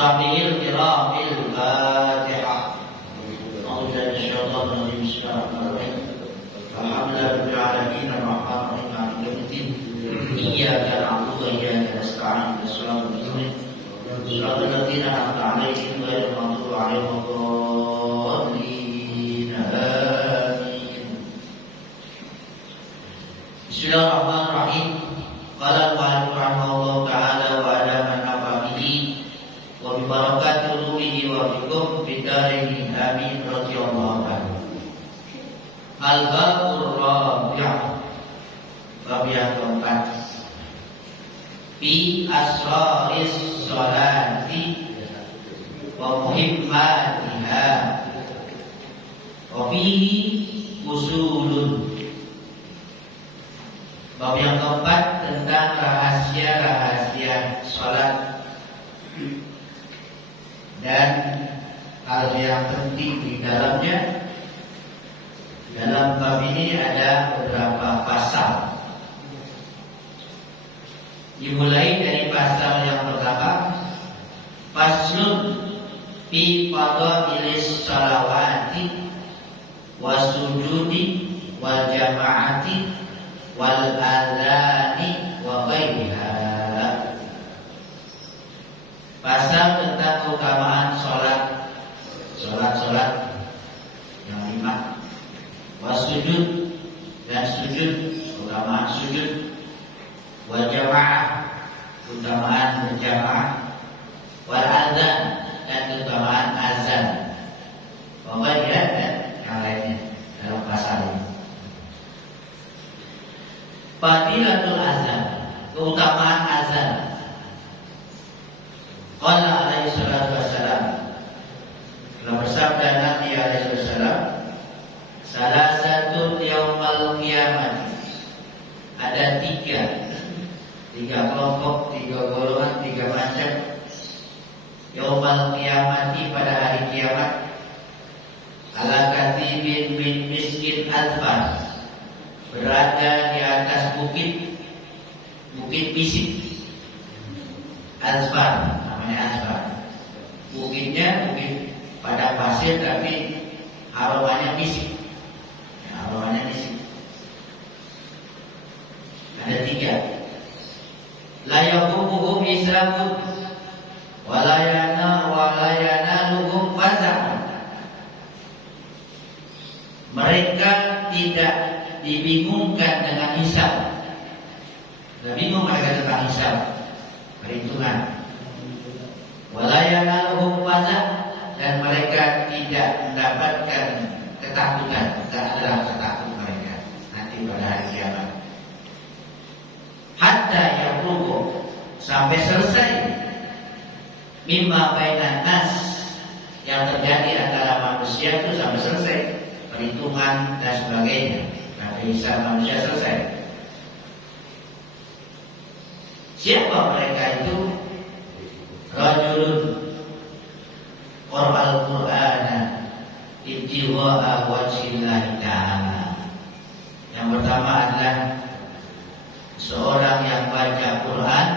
Sahihil kiramil Fatihah. A'udzu billahi minasyaitonir rajim. Alhamdulillahil alamin arrahmanir rahim maliki yaumiddin. Iyyaka na'budu wa iyyaka nasta'in. Shiratal ladzina an'amta 'alaihim ghairil maghdubi 'alaihim waladdallin. Amin. Bismillahirrahmanirrahim. Qala al-mu'allif rahimahullahu ta'ala wa ala man nafa bihi wa bi barakati ulumihi wa bikum bidarihi amin radhiyallahu anhu. Al-babur rabi', bab yang keempat, fi asraris sholati wa muhimmatiha wa fihi usulun. Bab yang keempat tentang rahasia-rahasia sholat dan hal yang penting di dalamnya. Dalam bab ini ada beberapa pasal. Dimulai dari pasal yang pertama, faslun fi fadailis shalawati wasujudi wal jamaati wal adzani wa ghairiha. Pasal tentang keutamaan sholat yang 5, wasujud dan sujud, keutamaan sujud, wal jamaah, keutamaan berjamaah, wal adzan dan keutamaan azan, wa ghairiha dan yang lainnya dalam pasal ini. Fadilatul azan, keutamaan azan. Qala alaihi salatu wassalam, telah bersabda Nabi alaihi wasallam, salah satu yaumal qiyamah, ada tiga kelompok, 3 golongan, 3 macam. Yaumal qiyamati, pada hari kiamat, ala katibin min miskin alfas, berada di atas bukit bisik. Asfar, namanya asfar. Bukitnya bukit pada pasir tapi aromanya bisik. Ada 3. La yaqubuhum hisabun walayana luhum faza'un. Mereka tidak dibingungkan dengan hisab. Tidak bingung mereka tentang hisab, perhitungan. Walayanaluhum faza', dan mereka tidak mendapatkan ketakutan, tidak adalah ketakut mereka nanti pada hari kiamat. Hatta yaqulu, sampai selesai, mimma bainan nas, yang terjadi antara manusia itu sampai selesai, perhitungan dan sebagainya. Hisab manusia selesai. Siapa mereka itu? Rajulun qara'al Qur'ana ibtigha'a wajhillahi ta'ala. Yang pertama adalah seorang yang baca Quran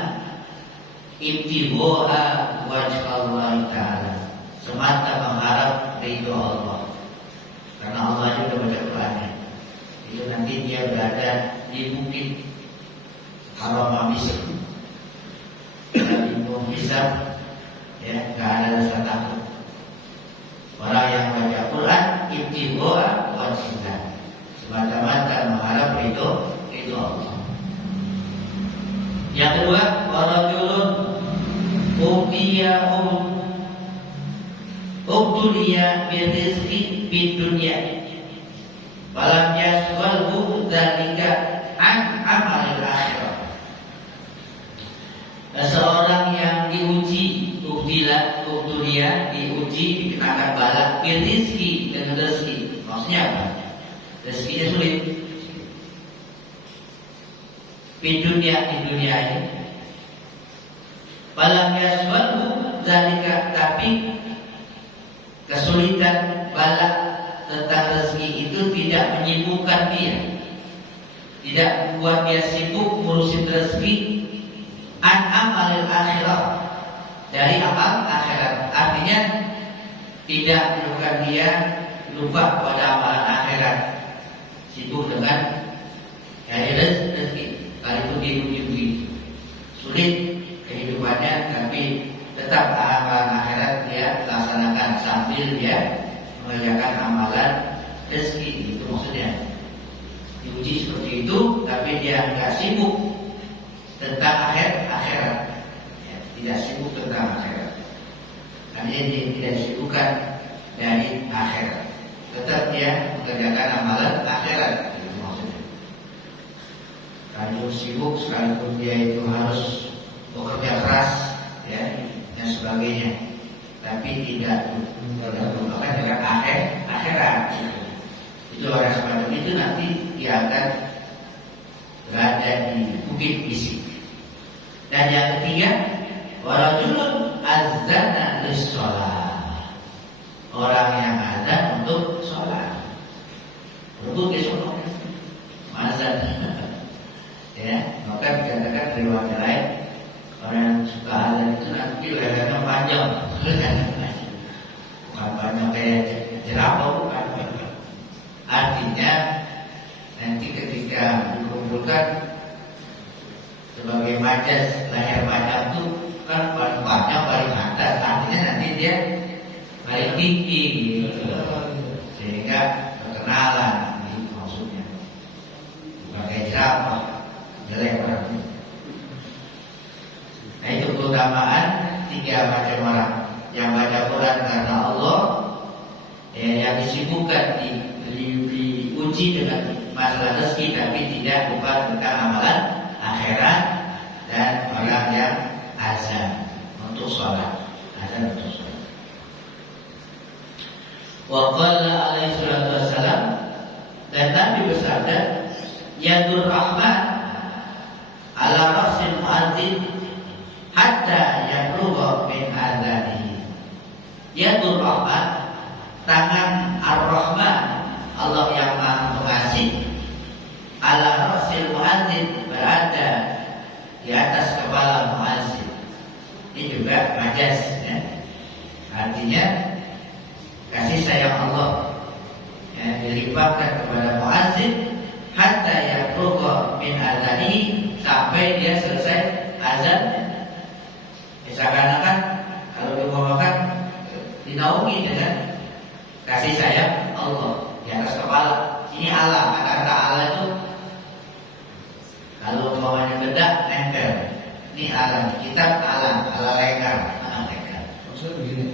ibtigha'a wajhillahi ta'ala, semata mengharap ridho Allah. Karena Allah juga baca Qurannya. Itu nanti dia berada di bukit haram misr, di bukit hisab, ya, nggak ada rasa takut. Orang yang baca Quran ibtigha'a wajhillah, semata-mata mengharap ridho Allah. Yang kedua, warajulun ubtuliya birizqi fid dunya walam yashghalhu dzalika an amalil akhirah. Seorang yang diuji, ubtuliya, diuji, dikenakan bala, birizqi, dengan rezeki. Maksudnya apa? Rezekinya sulit. Di dunia ini. Walam yashghalhu dzalika, tapi kesulitan bala tentang rezeki itu tidak menyibukkan dia, tidak membuat dia sibuk ngurusin rezeki, an amalil akhirah, dari amal akhirat. Artinya tidak menyebabkan dia lupa pada amalan akhirat, sibuk dengan cari rezeki, sekalipun dia menyugi sulit kehidupannya, tapi tetap amalan akhirat dia laksanakan sambil dia mengerjakan amalan rezeki. Itu maksudnya diuji seperti itu, tapi dia nggak sibuk tentang akhirat, ya, tidak sibuk tentang akhirat. Artinya dia tidak disibukkan dari akhirat, tetap dia mengerjakan amalan akhirat. Itu maksudnya. Kalau sibuk sekalipun dia itu harus bekerja keras, ya, dan sebagainya, tapi tidak lupakan dengan akhirat. Itu orang semacam itu nanti dia akan berada di bukit bisik. Dan yang ketiga, warajulun azana lis-shalah, orang yang azan untuk sholat. Untuk sholat azan, ya, maka dikatakan riwayat lain, orang yang suka azan itu nanti lehernya panjang, bukan panjang kayak jerapah, bukan. Artinya nanti ketika dikumpulkan sebagai majas, leher panjang itu kan paling panjang, paling atas, artinya nanti dia paling tinggi gitu. Sehingga perkenalan gitu maksudnya. Bukan kayak jerapah, jelek orangnya. Nah itu keutamaan tiga macam orang yang baca Quran karena Allah, ya, yang disibukkan diuji dengan masalah rezeki tapi tidak lupa tentang amalan akhirat, dan orang yang azan untuk sholat, azan untuk sholat. Wa qala alaihi salatu wassalam, dan Nabi bersabda, yadur rahman ala rasil muadzin hatta yablugha min adzanihi. Yadur rahman, tangan ar-Rahman, Allah yang Maha Pengasih, ala rasil muadzin, berada di atas kepala muadzin. Ini juga majaz, ya. Artinya kasih sayang Allah, ya, dilimpahkan kepada muadzin hatta yablugha min adzanihi, sampai dia selesai azan. Seakan-akan kalau diumpamakan dinaungi dengan kasih sayang Allah di atas kepala. Ini alam, kata-kata Allah itu kalau umpamanya bedak nempel. Ini alam, kitab alam, ala lekar. Maksudnya begini?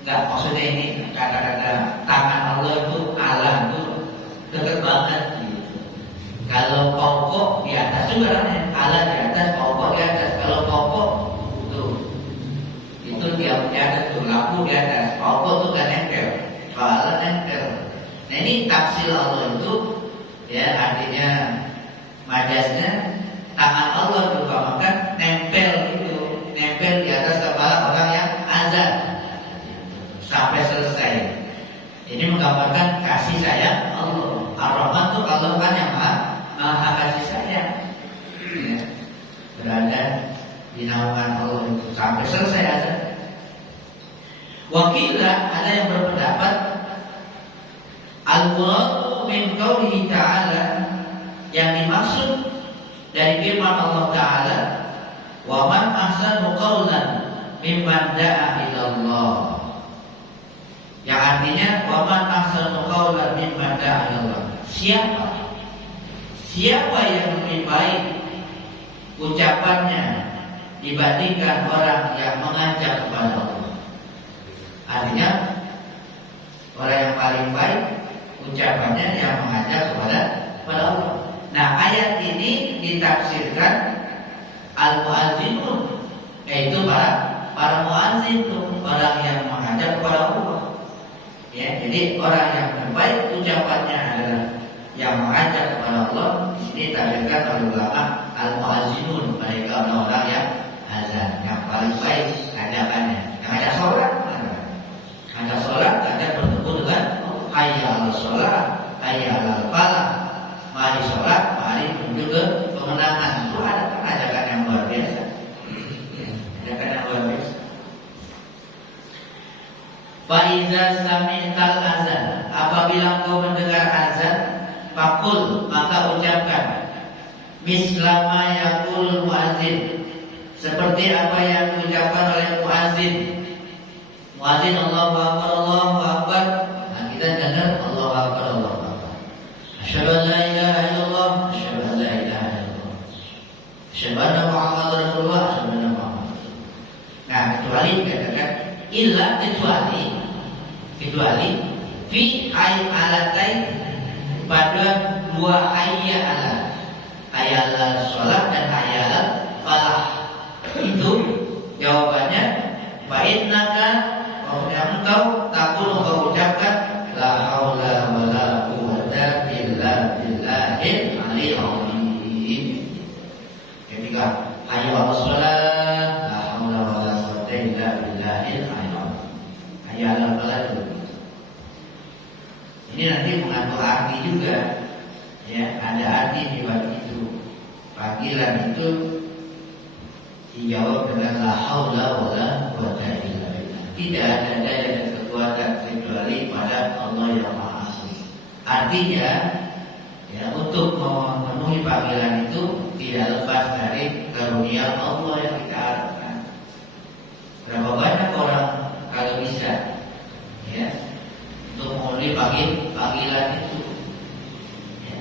Enggak, maksudnya ini kata-kata tangan Allah itu alam itu dekat banget gitu. Kalau pokok di atas juga kan, alam di atas, pokok di atas. Kalau pokok tuh itu dia di atas tuh, lampu di atas, pokok tuh kan nempel, kalau nempel. Nah ini tafsir Allah itu, ya, artinya majaznya tangan Allah diumpamakan nempel itu, nempel di atas kepala orang yang azan sampai selesai. Ini menggambarkan kasih sayang Allah. Ar-Rahman itu Allah kan yang maha kasih sayang, ya, berada di naungan Allah itu sampai selesai azan. Wakilah ada yang berpendapat al-muradu min qaulihi ta'ala, yang dimaksud dari firman Allah Ta'ala, wa man ahsanu qawlan mimman da'a ila Allah, yang artinya wa man ahsanu qawlan mimman da'a ila Allah, siapa yang lebih baik ucapannya dibandingkan orang yang mengajak kepada Allah. Artinya orang yang paling baik ucapannya yang mengajak kepada Allah. Nah ayat ini ditafsirkan al-muazzinun, yaitu para muazzin, orang yang mengajak kepada Allah. Ya, jadi orang yang terbaik ucapannya adalah yang mengajak kepada Allah. Di sini ditafsirkan oleh ulama al-muazzinun, mereka orang-orang yang azan, yang paling baik ajakannya. Yang ajak sholat, ajak sholat, ajak bertemu dengan hayya 'alas sholat, hayya 'alal falah. Mari sholat, mari menuju ke kemenangan. Itu ada ajakan yang luar biasa. Ajakan yang luar biasa. Faiza sami'tal azan, apabila kau mendengar azan, fakul, maka ucapkan mislama yaqul muazzin, seperti apa yang diucapkan oleh muazzin. Muazzin Allahu akbar, Allahu akbar. Nah, kita dengar Allahu akbar, Allahu akbar. Asyhadu an la ilaha illallah, asyhadu an la ilaha illallah. Asyhadu anna Muhammadar Rasulullah, asyhadu anna Muhammad. Nah, kecuali dikatakan illa, kecuali fi alatain, pada dua hayya ala, hayya ala sholat dan hayya ala falah. Itu jawabannya fa innaka, yang engkau takul, engkau ucapkan la haula wala quwwata illa billahil aliyil azim. Ketika hayya ala sholat, la haula wala quwwata illa billahil aliyil azim. Hayya ala falah. Ini nanti mengandung arti juga, ya, ada arti di balik itu. Panggilan itu dijawab dengan la haula wala quwwata illa billah. Tidak ada daya dan kekuatan kecuali pada Allah yang Maha Suci. Artinya, ya, untuk memenuhi panggilan itu tidak lepas dari karunia Allah yang kita harapkan. Berapa banyak orang kalau bisa, ya, untuk memenuhi panggilan itu, ya.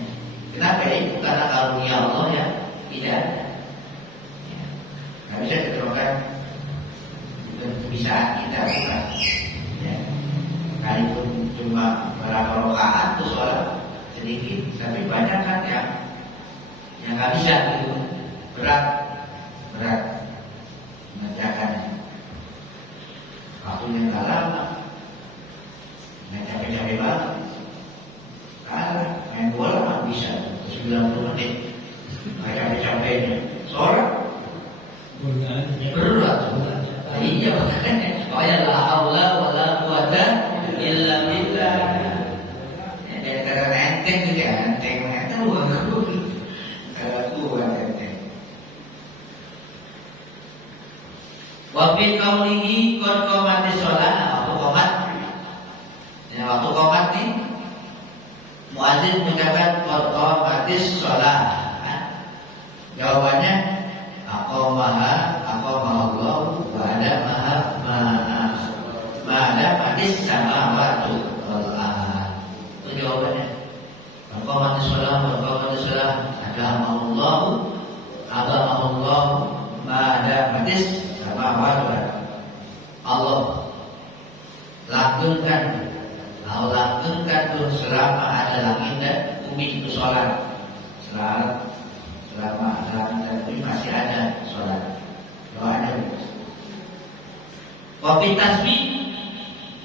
Kenapa itu? Karena karunia Allah yang tidak ada, ya. Nggak bisa diterapkan kebisaan kita, bukan, ya. Sekalipun cuma berapa rakaat tuh sholat sedikit, tapi banyak kan yang nggak bisa gitu, berat mengerjakannya, waktunya nggak lama. Nggak capek-capek banget. Karena main bola nggak bisa 90 menit. Nggak capek-capeknya. Sholat berat. Iya makanya. Makanya la haula wala quwwata illa billah. Dan kata enteng juga, enteng bukan kalau kuat enteng. Wa fi qaulihi qad qamatis shalah, waktu qomat. Ya, waktu qomat nih muazzin mengucapkan qad qamatis shalah. Jawabannya aqamaha Allah wa ada maha hadis samawati wal ard. Itu jawabannya. Qamatis shalah ada Allah ma ada hadis samawati wal ard. Allah langgengkan tuh selama ada langit dan bumi itu sholat. Selama ada langit dan bumi masih ada sholat. Kalau ada waktu tasbih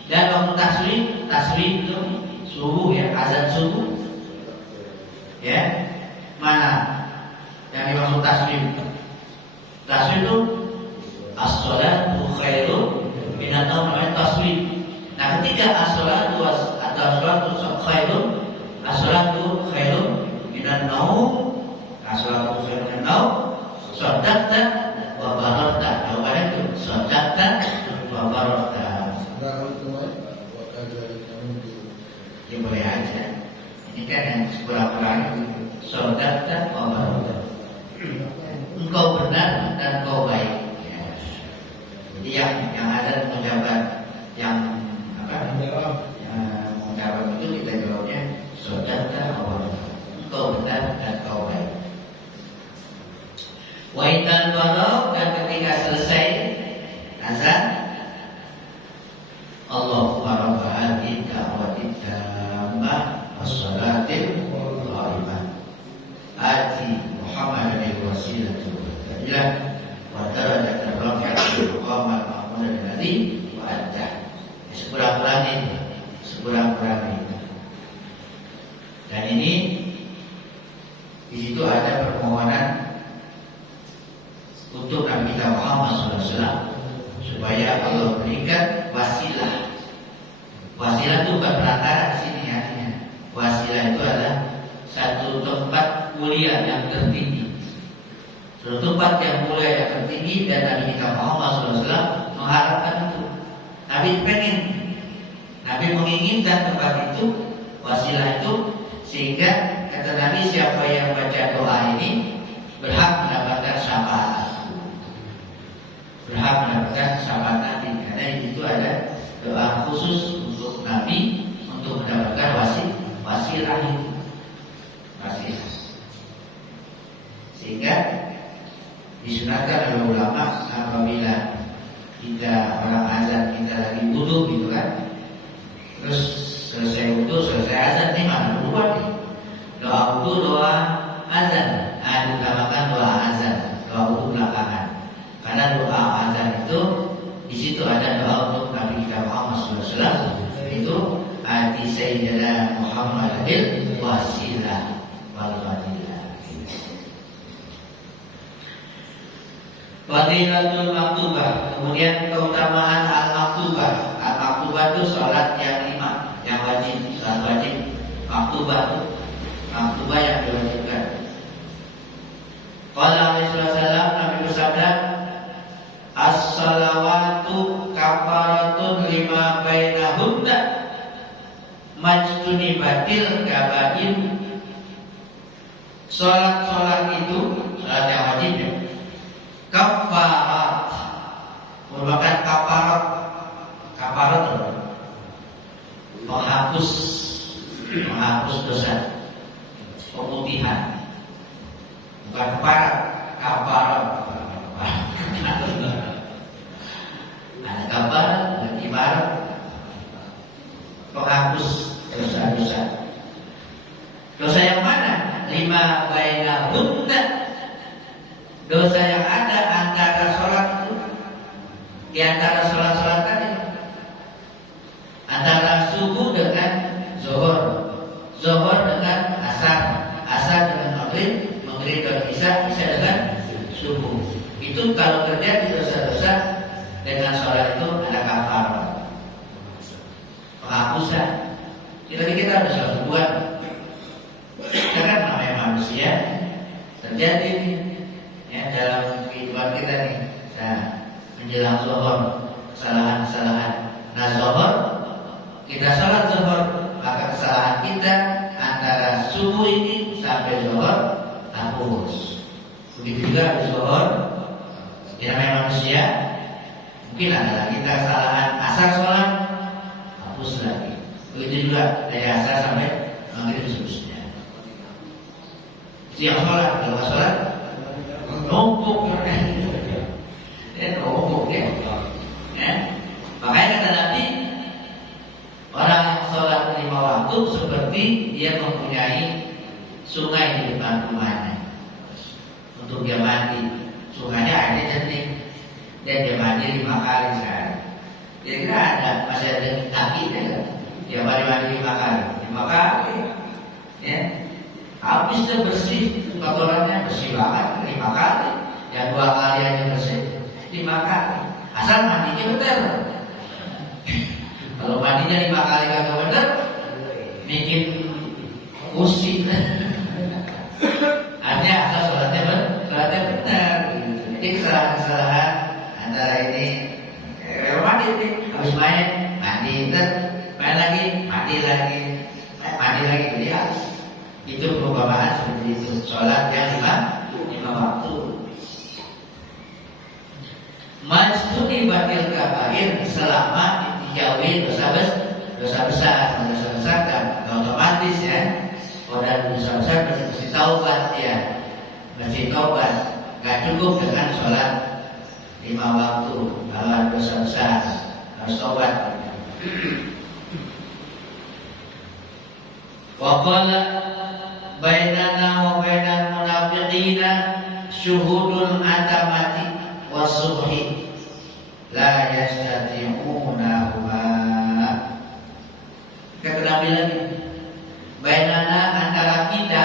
dan waktu tasbih itu subuh, ya, azan subuh, ya, mana yang dimaksud tasbih? Tasbih itu as-sholatu khairun minan naum, namanya tasbih. Nah, ketika as-sholatu khairun minan naum, as-sholatu khairun minan naum, shadaqta wa barakta. Jawabannya itu shadaqta wa barakta. Ya boleh aja. Ini kan yang sekurang-kurangnya shadaqta wa barakta. Engkau benar dan engkau baik, ya. Jadi yang ada mengucapkan yang mengucapkan itu kita jawabnya shadaqta wa barakta. Engkau benar dan engkau baik. Wa idzal qada, dan ketika selesai azan, Allahu akbar da'watit tammah wassalatil qa'imah ati Muhammadin wasilatu wa wa darajatul rafi'atul maqamal mahmud alladzi wa'addah. Sekurang-kurangnya. Dan ini di situ ada permohonan untuk Nabi kita Muhammad SAW supaya Allah berikan wasilah. Wasilah itu bukan perantara di sini artinya. Wasilah itu adalah satu tempat mulia yang tertinggi, satu tempat yang mulia yang tertinggi, dan Nabi kita Muhammad SAW mengharapkan itu. Nabi pengen Nabi menginginkan tempat itu, wasilah itu, sehingga kata Nabi siapa yang baca doa ini berhak mendapatkan syafaat. Berhak mendapatkan syafaat Nabi, karena itu ada doa khusus untuk Nabi untuk mendapatkan wasilah itu. Wasilah. Sehingga disunatkan oleh ulama apabila kita orang azan kita lagi wudu gitu kan, terus selesai wudu selesai azan nih mana buat nih doa wudu doa azan, ditambahkan doa azan doa wudu belakangan, karena doa azan itu di situ ada doa untuk Nabi kita Muhammad SAW, itu ati sayyidina Muhammadil wasilah wal fadilah. Fadilatul maktubah, kemudian keutamaan al-maktubah. Al-maktubah itu sholat yang 5, yang wajib, sholat wajib. Maktubah yang diwajibkan. Qala alaihi wasallam, Nabi bersabda, as-salawatu kafaratun lima bainahunna majtunibatil kabair. Sholat itu, sholat yang wajib ya, kafarat, merupakan kafarat menghapus dosa, pemutihan, bukan kafarat. Ada kafarat dan ibarat menghapus dosa-dosa. Dosa yang mana? 5 bainahunna, dosa yang ada antara sholat itu, di antara sholat-sholat tadi, antara subuh dengan zuhur, zuhur dengan asar, asar dengan maghrib, maghrib dengan isya, isya dengan subuh. Itu kalau terjadi dosa-dosa dengan sholat itu ada kafarat, penghapusan. Kita harus selalu buat, karena namanya manusia terjadi nih. Ya, dalam kehidupan kita nih, menjelang zuhur, kesalahan-kesalahan. Nah zuhur, kita sholat zuhur, maka kesalahan kita antara subuh ini sampai zuhur hapus. Begitu juga di zuhur, ya namanya manusia, mungkin ada lagi kita kesalahan asar sholat, hapus lagi. Begitu juga dari asar sampai maghrib seterusnya. Siang sholat, kalau sholat numpuk numpuk ya. Makanya kata Nabi, orang yang sholat 5 waktu seperti dia mempunyai sungai di depan rumahnya untuk dia mandi. Sungainya airnya jernih dan dia mandi 5 kali sehari. Kira-kira masih ada kaki kan? Dia mandi 5 kali, 5 kali ya. Habis dia bersih, kotorannya bersih banget 5 kali. Yang 2 kali aja bersih 5 kali. Asal mandinya benar. Kalau mandinya 5 kali kagak benar, bikin pusing. Artinya asal sholatnya benar. Jadi kesalahan-kesalahan antara ini, mandi nih, habis main mandi, main lagi, mandi lagi, jadi habis. Itu perumpamaan seperti itu. Sholat yang 5 waktu. Majtuni batil kabair, selama dijauhi dosa besar kan otomatis ya. Kalau dosa besar mesti taubat ya, mesti taubat. Gak cukup dengan sholat 5 waktu. Kalau dosa besar harus taubat. Waqala bainana wa bainal munafiqina syuhudul atamati wasubhi la yastati'una huma. Kata Nabi lagi, bainana antara kita,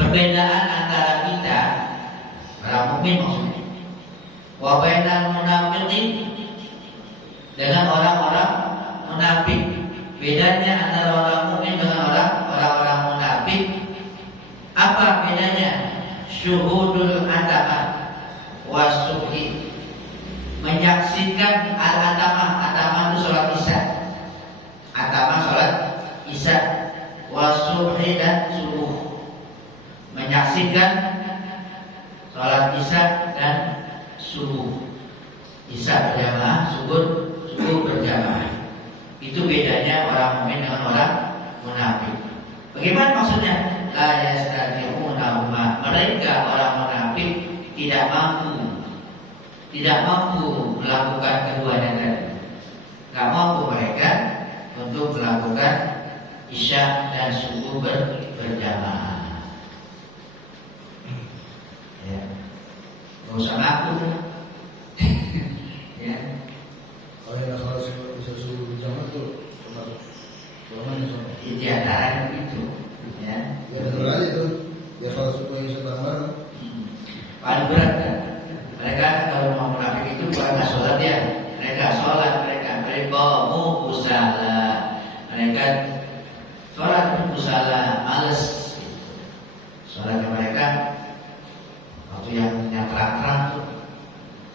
perbedaan antara kita orang mukmin maksudnya, wa bainal munafiqin, dengan orang-orang munafik. Bedanya antara orang mukmin dengan orang-orang munafik, apa bedanya? Syuhudul atamah wasubhi, menyaksikan al-atamah. Atamah itu sholat isya. pertama sholat isya, wasubhi dan subuh. Menyaksikan sholat isya dan subuh. Isya berjamaah, subuh berjamaah. Itu bedanya orang mukmin dengan orang munafik. Bagaimana maksudnya? La yastati'una huma. Mereka orang munafik tidak mampu melakukan keduanya tadi. Gak mampu mereka untuk melakukan isya dan subuh berjamaah. Ya, gak usah ngaku. Ya. Kalau yang harus bisa suruh berjamaah tuh termasuk golongan yang sama. Di antaranya itu. Ya. Ya betul aja tuh. Ya kalau suruh yang bareng-bareng. Paling berat kan? Mereka kalau mau munafik itu bukan sholat ya. Mereka sholat, mereka kusala. Mereka sholat kusala, males. Sholatnya mereka waktu yang terang-terang tuh,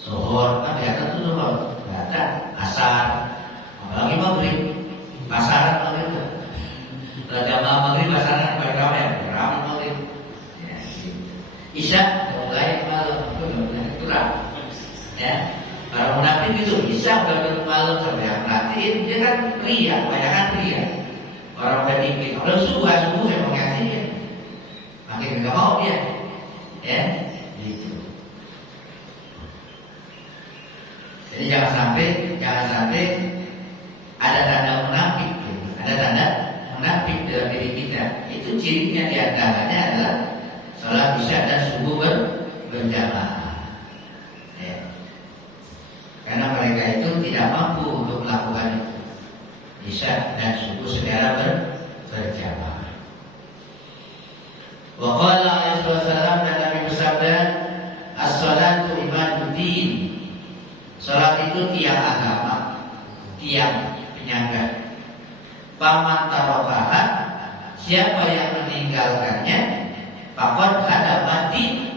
zuhur kan kelihatan tuh zuhur, kelihatan asar, apalagi maghrib, pasaran maghrib tuh. Kalau jamaah maghrib pasaran ramai maghrib. Ya, gitu. Isya mulai malam kurang. Ya, para munafik itu bisa udah malam sampai yang perhatiin dia kan ria, kebanyakan ria. Orang udah dikit, kalau subuh saya mau ngasih makin nggak mau dia, ya, gitu. Jadi jangan sampai ada tanda munafik, gitu. Ada tanda munafik dalam diri kita. Itu cirinya diantaranya adalah sholat isya dan subuh berjamaah. Ya. Karena mereka itu tidak mampu untuk melakukan itu. Isya dan subuh secara berjamaah. Wa qala alaihi wasallam, dan Nabi bersabda, as-salatu imaduddin. Salat itu tiang agama, tiang penyangga. Paman tarokaha, siapa yang meninggalkannya, faqad ada mati,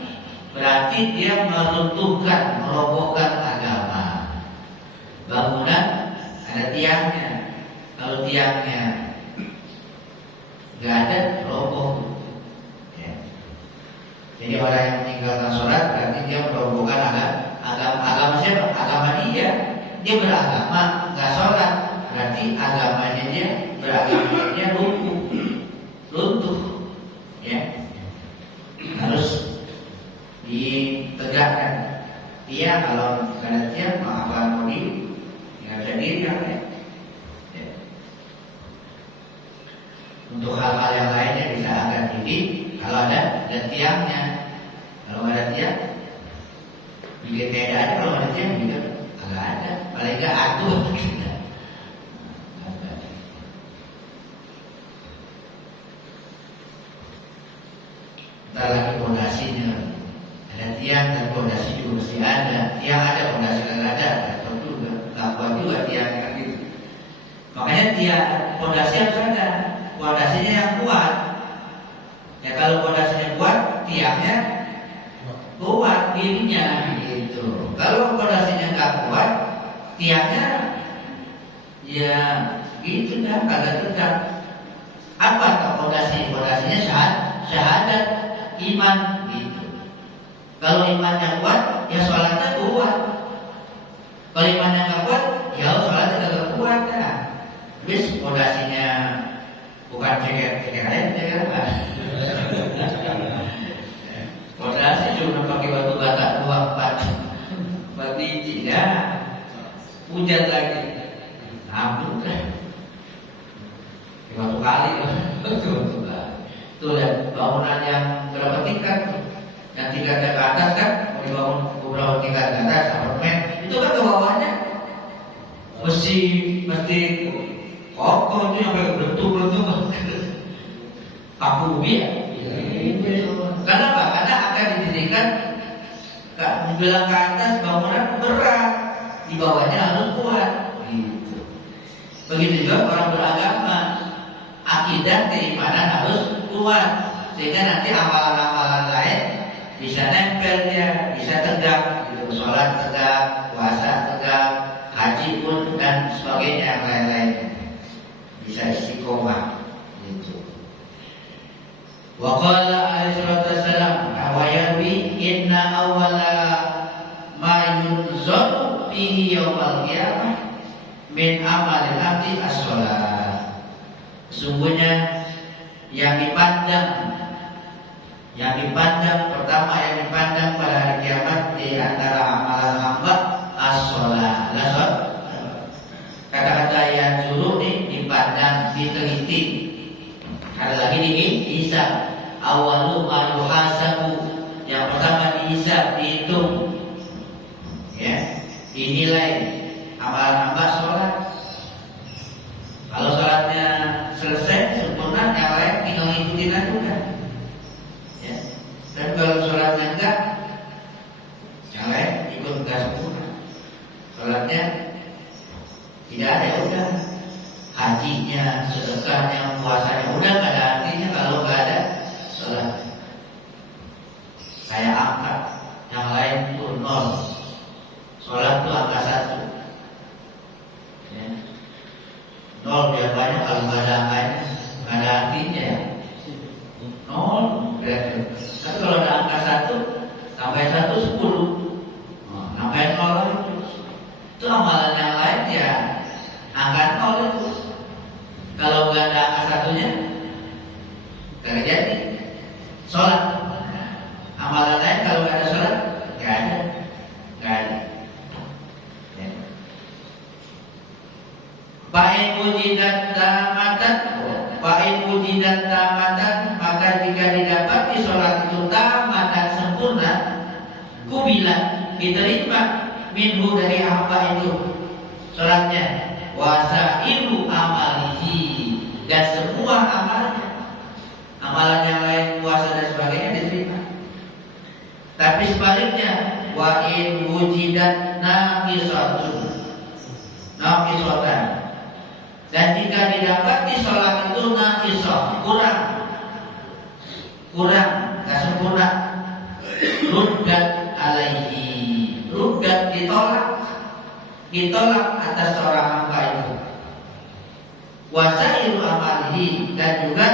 berarti dia meruntuhkan, merobohkan agama. Bangunan ada tiangnya. Kalau tiangnya nggak ada, roboh. Ya. Jadi orang yang meninggalkan sholat berarti dia merobohkan agama siapa? Agama dia. Dia beragama, nggak sholat, berarti agamanya dia runtuh. Ya, harus ditegakkan. Dia kalau nggak ada tiang, apa mau nggak bisa diri kan? Ya. Untuk hal-hal yang lainnya bisa agak tinggi kalau ada tiangnya. Kalau nggak ada tiang, bikin beda aja. Kalau ada tiang juga agak ada, paling nggak atuh. Ntar lagi pondasinya, ada tiang dan pondasi juga mesti ada. Tiang ada, pondasi nggak ada, repot juga, nggak kuat juga tiang kan gitu. Makanya tiang pondasi harus ada. Pondasinya yang kuat. Ya kalau pondasinya kuat, tiangnya kuat dirinya gitu. Kalau pondasinya nggak kuat, tiangnya ya gitu kan, kagak tegak. Apa pondasi? Pondasinya syahadat, iman gitu. Kalau imannya kuat, ya sholatnya kuat. Kalau imannya nggak kuat, ya sholatnya nggak kuat kan. Terus pondasinya bukan ceker aja kan? Pondasi cuma pakai batu bata 4 biji ya, hujan lagi, ampun kan? Batu kali kan? Tuh lihat bangunan yang berapa tingkat? Yang tingkatnya ke atas kan? Mau dibangun beberapa tingkat ke atas, apartemen itu kan ke bawahnya mesti kokoh itu sampai bentuk aku ya. Kenapa? Karena akan didirikan bilang ke atas bangunan berat, di bawahnya harus kuat. Gitu. Begitu juga orang beragama, akidah keimanan harus kuat, sehingga nanti amalan-amalan lain bisa nempel dia, bisa tegak. Gitu. Sholat tegak, puasa tegak, haji pun dan sebagainya yang lain-lain. bisa istiqomah gitu. Wa qala alaihi salatu wassalam wa yarwi inna awwala ma yunzaru bihi yaumal qiyamah min amalil abdi as-shalah. Sesungguhnya yang dipandang pertama yang dipandang pada hari kiamat di antara amalan hamba as-shalah. Kata-kata yang dulu nih dipandang, diteliti. Ada lagi dihisab. Awalu ma yuhasabu. Yang pertama dihisab, dihitung. Ya, dinilai amalan hamba sholat. Kalau sholatnya selesai sempurna, yang lain tinggal ngikutin aja udah. Ya. Dan kalau sholatnya enggak, yang lain ikut enggak sempurna. Sholatnya tidak ada, udah. Hajinya, sedekahnya, puasanya udah nggak ada artinya kalau nggak ada sholat. Kayak angka, yang lain itu 0. Sholat itu angka 1. Ya. 0 dia banyak, kalau nggak ada angkanya nggak ada artinya ya. 0 berarti. Tapi kalau ada angka 1 sampai 1 10, sampai 0 lagi. Itu amalan yang lain ya angka 0 itu. Kalau nggak ada angka satunya nggak jadi sholat. Amalan lain kalau nggak ada sholat nggak ada. Ya. Fa'in wujidat tamatan, maka jika didapati sholat itu tamatan sempurna, kubilat, diterima minhu dari hamba itu sholatnya, wasairu amalihi, dan semua amalnya, amalan yang lain puasa dan sebagainya diterima. Tapi sebaliknya, wa in wujidat naqisatan, dan jika didapati sholat itu naqisah, kurang, nggak sempurna, ruddat alaihi, ruddat ditolak atas seorang hamba itu. Wasairu amalihi, dan juga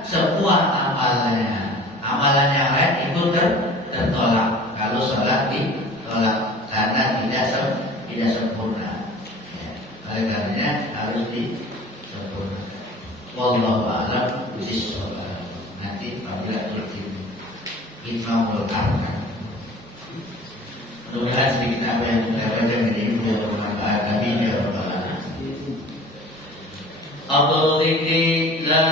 semua amalannya, amalan yang lain itu tertolak kalau sholat ditolak karena tidak sempurna. Ya, oleh karenanya harus disempurnakan. Wallahu a'lam bishawab. Nanti apabila Itmamul Arkan. Mudah-mudahan sedikit apa yang kita baca menjadi bermanfaat. Amin ya rabbal alamin. Abdul dzikri la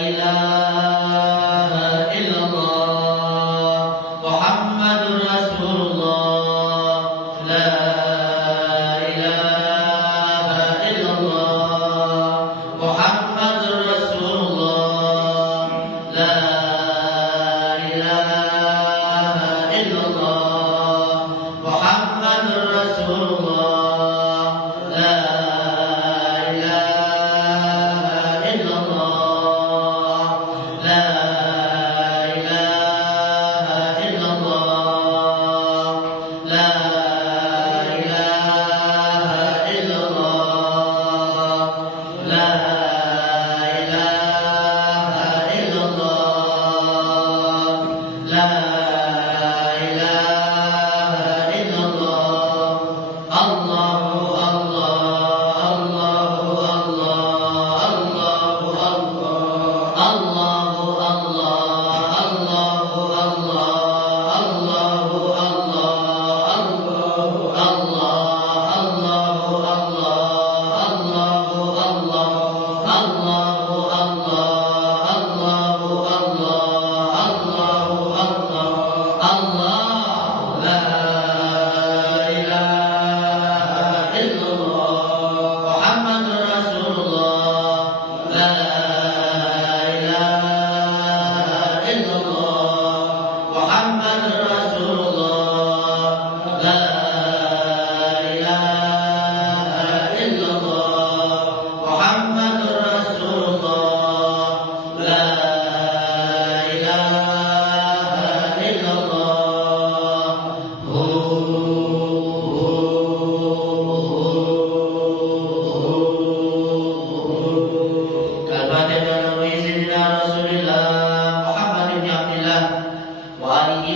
ilaha illallah Muhammadur Rasulullah, la ilaha illallah Muhammadur Rasulullah, la ilaha illallah Muhammadur Rasulullah, la ilaha illallah, la ilaha illallah, la ilaha illallah, la ilaha illallah, la ilaha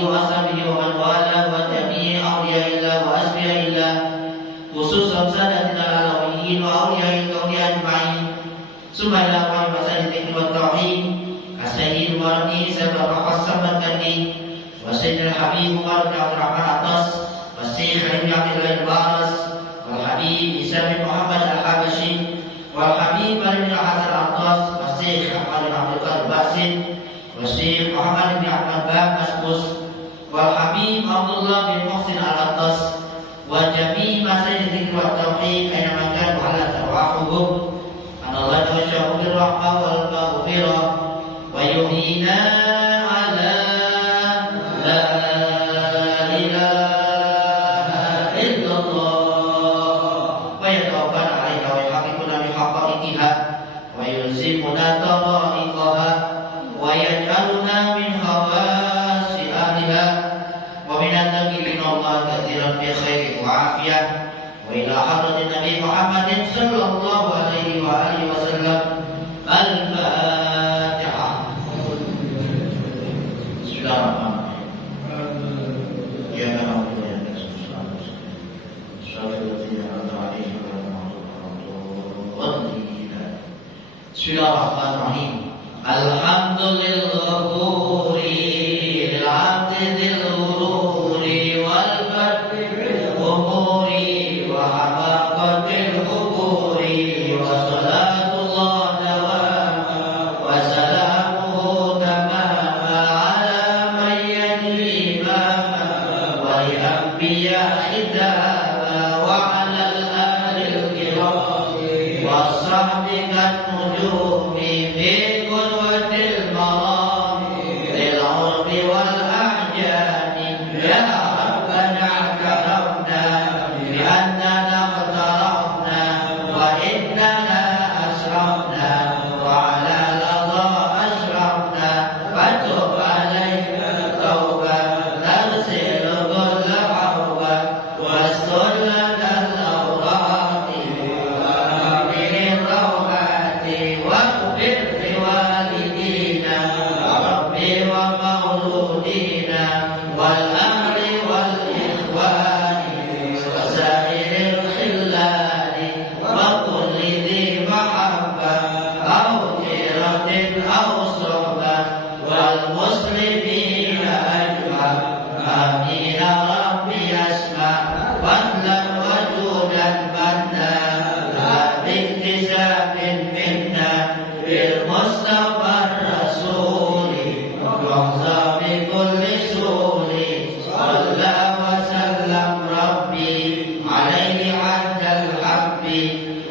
وأصحابه ومن والاه وجميع أولياء الله وأصفياء الله خصوصا سادتنا العلويين وأولياء الكون أجمعين ثم إلى أقوام مساجد الذكر والتوحيد السيد وربي سبب وحسن التنين وسيد الحبيب عمر بن عبد الرحمن عطاس والشيخ علي عبد الله البارس والحبيب هشام بن محمد الحبشي والحبيب علي بن حسن عطاس والشيخ أحمد بن عبد القادر باسل والشيخ محمد بن أحمد باب مسبوس والحبيب عبد الله بن محسن العطاس وجميع مساجد الذكر والتوحيد أينما كانوا على أرواحهم أن الله يتوشاهم بالرحمة والمغفرة ويحيينا على لا إله إلا الله ويتوفانا عليها ويحققنا بحقائقها ويلزمنا طرائقها ويجعلنا من خواص أهلها ومن الذاكرين الله كثيرا في خير وعافية وإلى حضرة النبي محمد صلى الله عليه وآله وسلم الفاتحة. بسم الله الرحمن الرحيم. يا نعبد ويا نستعين صراط الذين أنعمت عليهم غير المغضوب عليهم ولا الضالين. بسم الله الرحمن الرحيم. الحمد للغفور للعبد ذي الغرور والفرد بالأمور وحقاقة القبور وصلاة الله دواما وسلامه تماما على من يجري إماما ولأنبياء ختاما وعلى الآل الكرام والصحب كالنجوم في قدوة المرام للعرب والأحجام يا ربنا اعترفنا بأننا اقترفنا وإننا أسرفنا وعلى لظى أشرفنا فتب علينا توبة تغسل كل حوبة واستر لنا الأوراق وآمن الروحات واغفر لوالدينا ربي ومولودينا والأهل والإخوان وسائر الخلان وكل ذي محبة أو جيرة أو صحبة والمسلمين أجمع آمين ربي اسمع فضلا وجودا منا لا باكتساب منا بالمصطفى الرسول واحظى بكل سول صلى وسلم ربي عليه عد الحب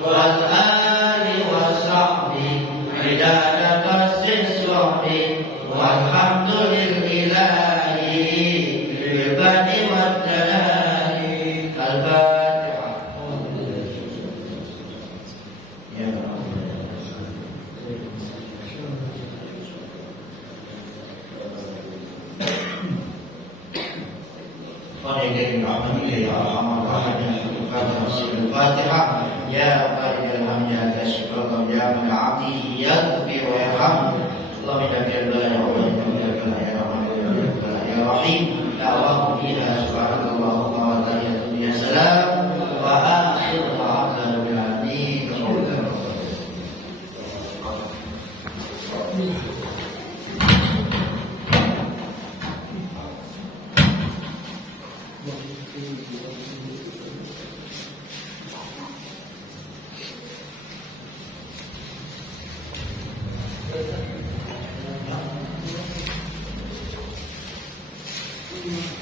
والآل والصحب عداد قص الصحب والحمد للإله في البدء والتنال. الفاتحة. يا الفاتحة. يا فارج الهم يا كاشف الغم يا من عبده يغفر ويرحم. اللهم اجعل البلاء يا رحمن يا رحيم دعواهم فيها